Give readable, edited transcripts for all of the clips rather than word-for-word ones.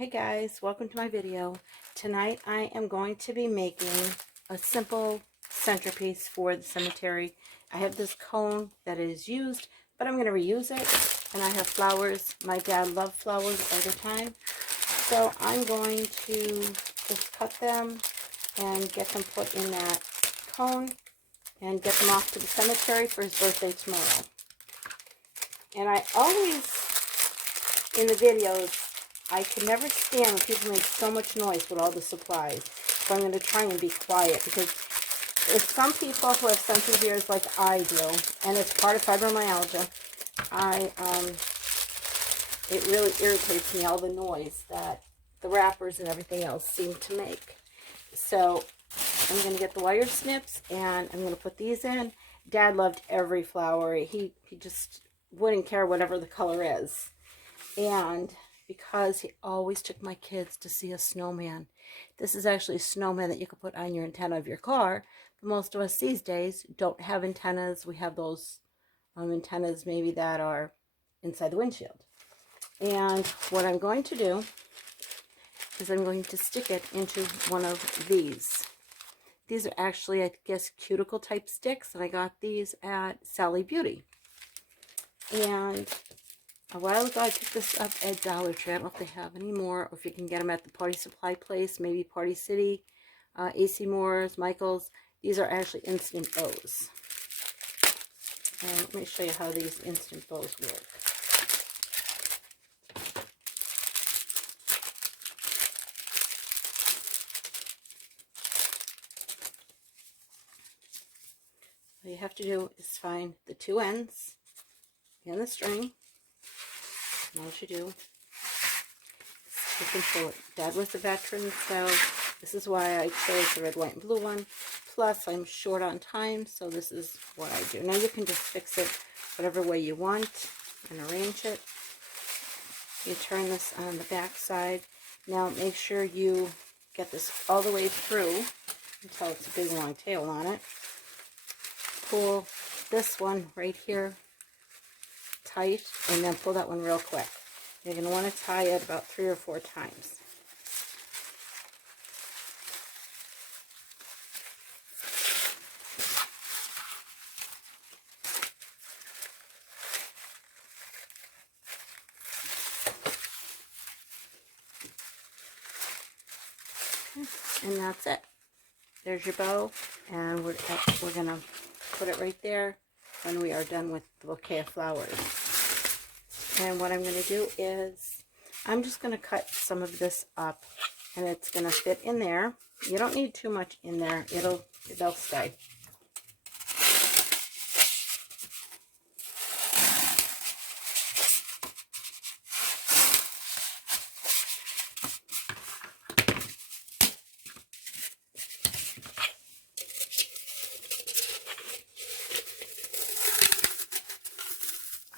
Hey guys, welcome to my video. Tonight I am going to be making a simple centerpiece for the cemetery. I have this cone that is used, but I'm going to reuse it. And I have flowers. My dad loved flowers all the time. So I'm going to just cut them and get them put in that cone and get them off to the cemetery for his birthday tomorrow. And I always, in the videos, I can never stand when people make so much noise with all the supplies. So I'm going to try and be quiet because there's some people who have sensitive ears like I do, and it's part of fibromyalgia. It really irritates me, all the noise that the wrappers and everything else seem to make. So I'm going to get the wire snips and I'm going to put these in. Dad loved every flower. He just wouldn't care whatever the color is. And because he always took my kids to see a snowman. This is actually a snowman that you can put on your antenna of your car. But most of us these days don't have antennas. We have those antennas maybe that are inside the windshield. And what I'm going to do is I'm going to stick it into one of these. These are actually, I guess, cuticle type sticks. And I got these at Sally Beauty. And a while ago, I picked this up at Dollar Tree. I don't know if they have any more, or if you can get them at the Party Supply Place, maybe Party City, AC Moore's, Michael's. These are actually instant bows. And let me show you how these instant bows work. All you have to do is find the two ends in the string. And all you do is stick and pull it. Dad was a veteran, so this is why I chose the red, white, and blue one. Plus, I'm short on time, so this is what I do. Now you can just fix it whatever way you want and arrange it. You turn this on the back side. Now make sure you get this all the way through until it's a big long tail on it. Pull this one right here tight, and then pull that one real quick. You're going to want to tie it about 3 or 4 times. And that's it. There's your bow, and we're going to put it right there when we are done with the bouquet of flowers. And what I'm going to do is I'm just going to cut some of this up, and it's going to fit in there. You don't need too much in there. They'll stay.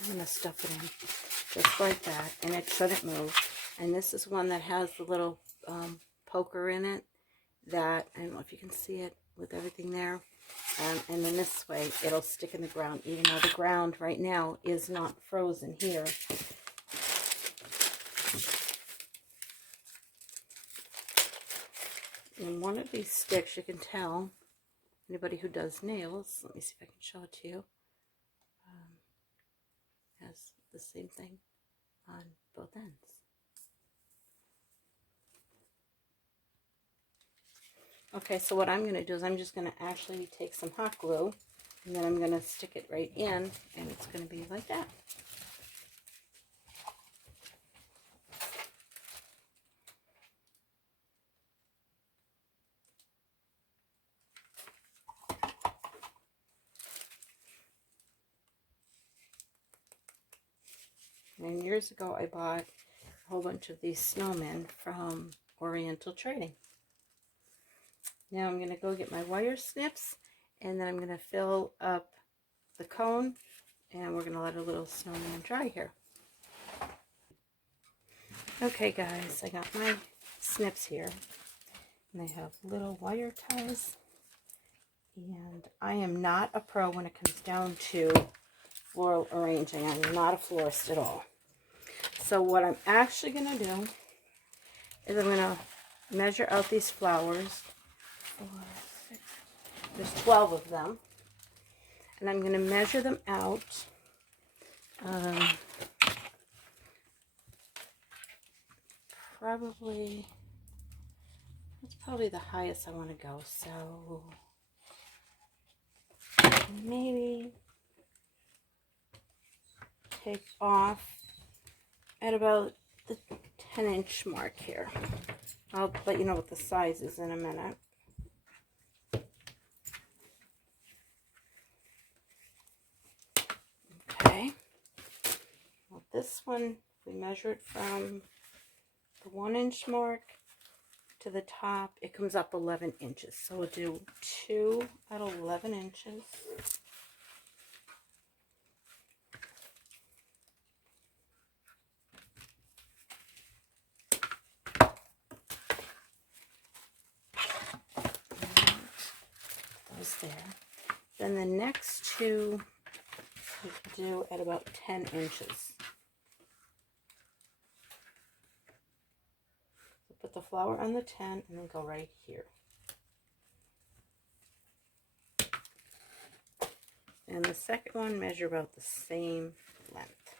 I'm going to stuff it in just like that, and it shouldn't move. And this is one that has the little poker in it that, I don't know if you can see it with everything there. And then this way, it'll stick in the ground, even though the ground right now is not frozen here. And one of these sticks, you can tell, anybody who does nails, let me see if I can show it to you, has the same thing on both ends. Okay, so what I'm going to do is I'm just going to actually take some hot glue, and then I'm going to stick it right in, and it's going to be like that. And years ago, I bought a whole bunch of these snowmen from Oriental Trading. Now I'm going to go get my wire snips, and then I'm going to fill up the cone, and we're going to let a little snowman dry here. Okay guys, I got my snips here, and I have little wire ties, and I am not a pro when it comes down to floral arranging. I'm not a florist at all. So what I'm actually going to do is I'm going to measure out these flowers. 4, 6, there's 12 of them. And I'm going to measure them out. Probably, that's probably the highest I want to go. So maybe take off at about the 10-inch mark here. I'll let you know what the size is in a minute. Okay. Well, this one, we measured from the 1-inch mark to the top. It comes up 11 inches. So we'll do 2 at 11 inches. Those there. Then the next 2 we do at about 10 inches. So put the flower on the 10 and then go right here. And the second one, measure about the same length.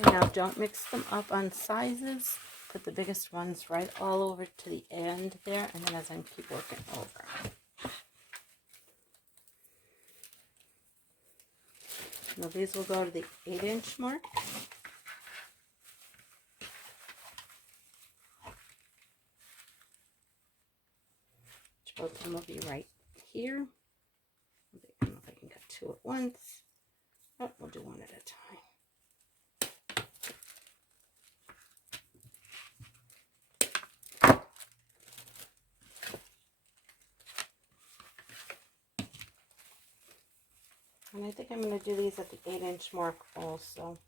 Okay, now don't mix them up on sizes. Put the biggest ones right all over to the end there, and then as I keep working over. Now these will go to the 8-inch mark. Both of them will be right here. I don't know if I can cut 2 at once. Oh, we'll do 1 at a time. And I think I'm going to do these at the 8-inch mark also,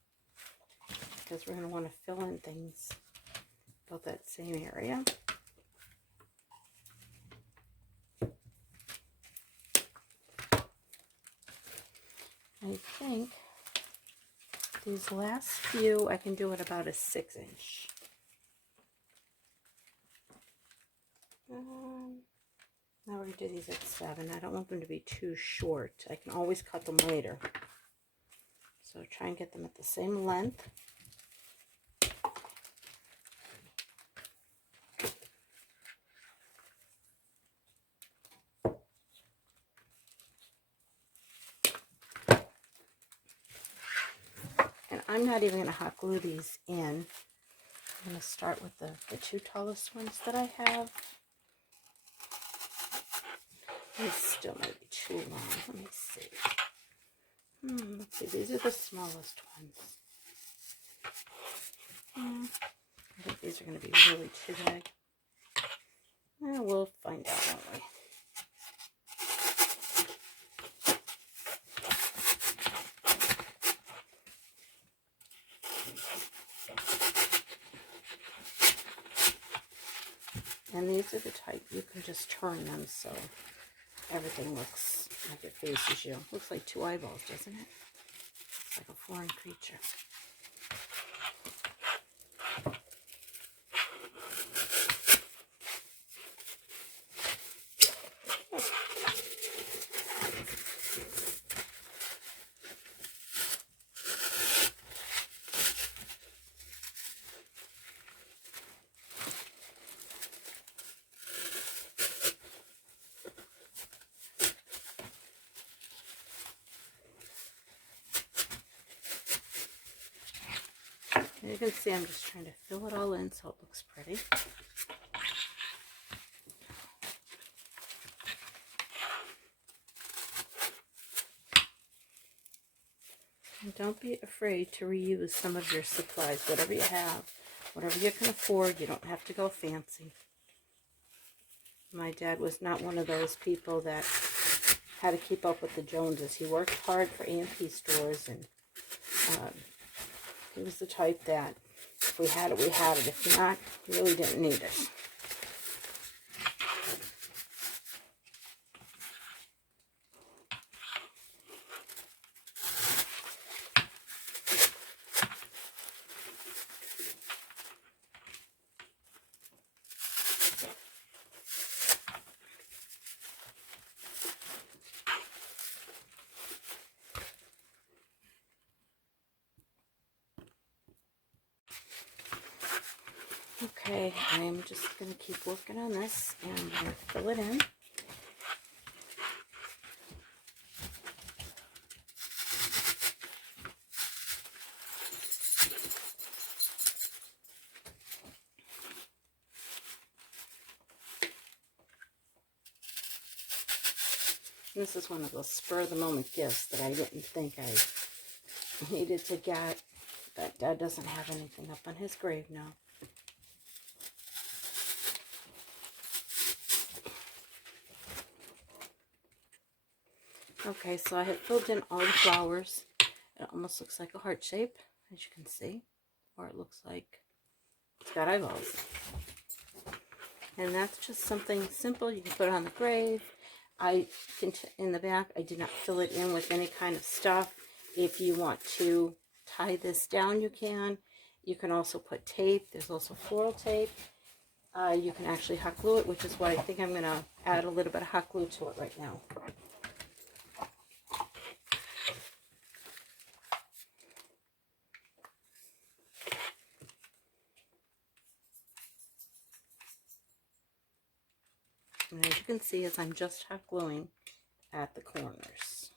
because we're going to want to fill in things about that same area. I think these last few I can do at about a 6-inch. Now we're going to do these at 7. I don't want them to be too short. I can always cut them later. So try and get them at the same length. And I'm not even going to hot glue these in. I'm going to start with the 2 tallest ones that I have. These still might be too long. Let me see. Let's see. These are the smallest ones. I think these are going to be really too big. We'll find out, won't we? And these are the type you can just turn them so everything looks like it faces you. Looks like 2 eyeballs, doesn't it? It's like a foreign creature. And you can see I'm just trying to fill it all in so it looks pretty. And don't be afraid to reuse some of your supplies, whatever you have, whatever you can afford. You don't have to go fancy. My dad was not one of those people that had to keep up with the Joneses. He worked hard for A&P stores, and he was the type that if we had it, we had it. If not, we really didn't need it. Okay, I'm just going to keep working on this and I'm going to fill it in. This is one of those spur-of-the-moment gifts that I didn't think I needed to get, but Dad doesn't have anything up on his grave now. Okay, so I have filled in all the flowers. It almost looks like a heart shape, as you can see, or it looks like it's got eyeballs. And that's just something simple. You can put it on the grave. In the back, I did not fill it in with any kind of stuff. If you want to tie this down, you can. You can also put tape. There's also floral tape. You can actually hot glue it, which is why I think I'm going to add a little bit of hot glue to it right now. And as you can see, as I'm just hot gluing at the corners.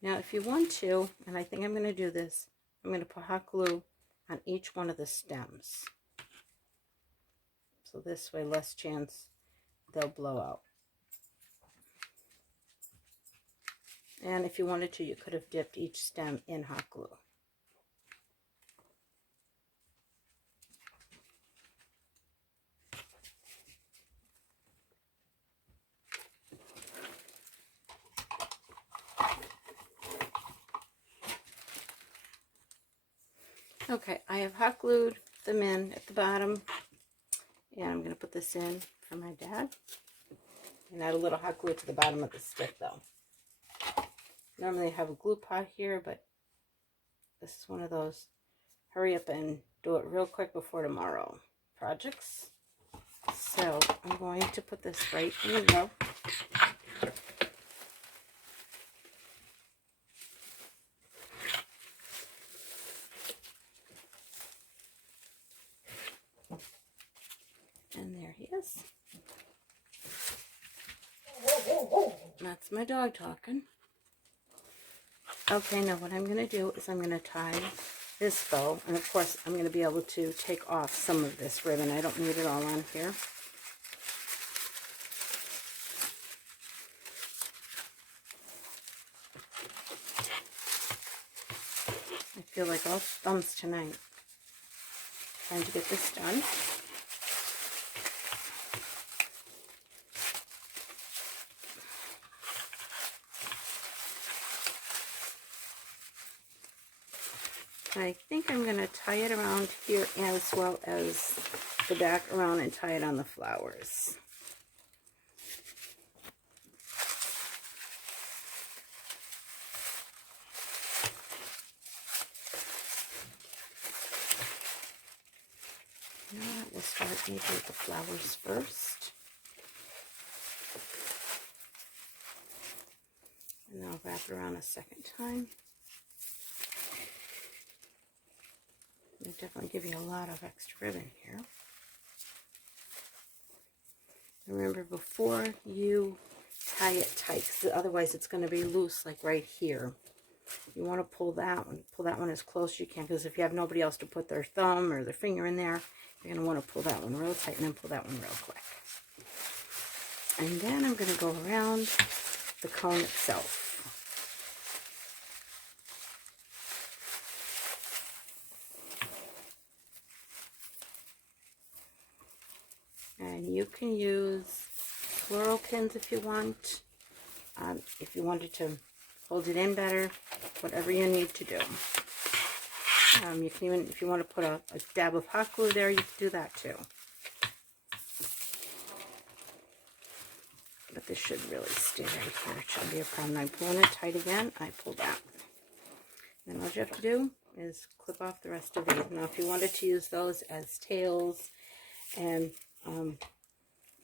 Now, if you want to, and I think I'm going to do this, I'm going to put hot glue on each one of the stems. So this way, less chance they'll blow out. And if you wanted to, you could have dipped each stem in hot glue. Okay, I have hot glued them in at the bottom, and I'm going to put this in for my dad. And add a little hot glue to the bottom of the stick, though. Normally I have a glue pot here, but this is one of those hurry up and do it real quick before tomorrow projects. So I'm going to put this right in the middle. And there he is. That's my dog talking. Okay, now what I'm going to do is I'm going to tie this bow. And of course, I'm going to be able to take off some of this ribbon. I don't need it all on here. I feel like all thumbs tonight. Trying to get this done. I think I'm going to tie it around here as well as the back around and tie it on the flowers. Now we'll start maybe with the flowers first. And I'll wrap it around a second time. They definitely give you a lot of extra ribbon here. Remember, before you tie it tight, because otherwise it's going to be loose, like right here. You want to pull that one as close as you can, because if you have nobody else to put their thumb or their finger in there, you're going to want to pull that one real tight and then pull that one real quick. And then I'm going to go around the cone itself. And you can use floral pins if you want. If you wanted to hold it in better, whatever you need to do. You can even, if you want to put a dab of hot glue there, you can do that too. But this should really stay right here. It shouldn't be a problem. I'm pulling it tight again. I pull that. Then all you have to do is clip off the rest of these. Now, if you wanted to use those as tails and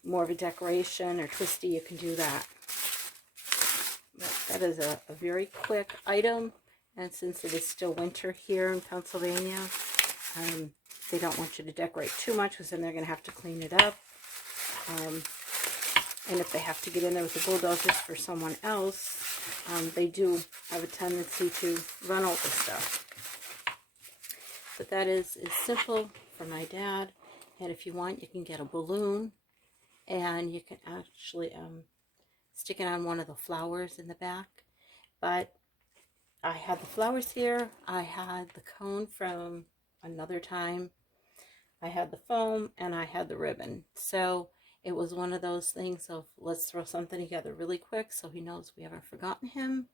more of a decoration or twisty, you can do that. But that is a very quick item, and since it is still winter here in Pennsylvania, they don't want you to decorate too much because then they're going to have to clean it up. And if they have to get in there with the bulldozers for someone else, they do have a tendency to run over stuff. But that is simple for my dad. And if you want, you can get a balloon, and you can actually stick it on one of the flowers in the back. But I had the flowers here. I had the cone from another time. I had the foam, and I had the ribbon. So it was one of those things of, let's throw something together really quick so he knows we haven't forgotten him.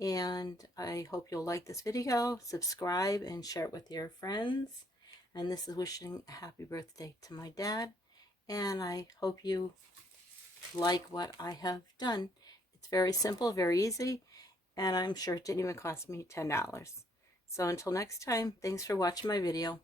And I hope you'll like this video, subscribe, and share it with your friends. And this is wishing a happy birthday to my dad. And I hope you like what I have done. It's very simple, very easy, and I'm sure it didn't even cost me $10. So until next time, thanks for watching my video.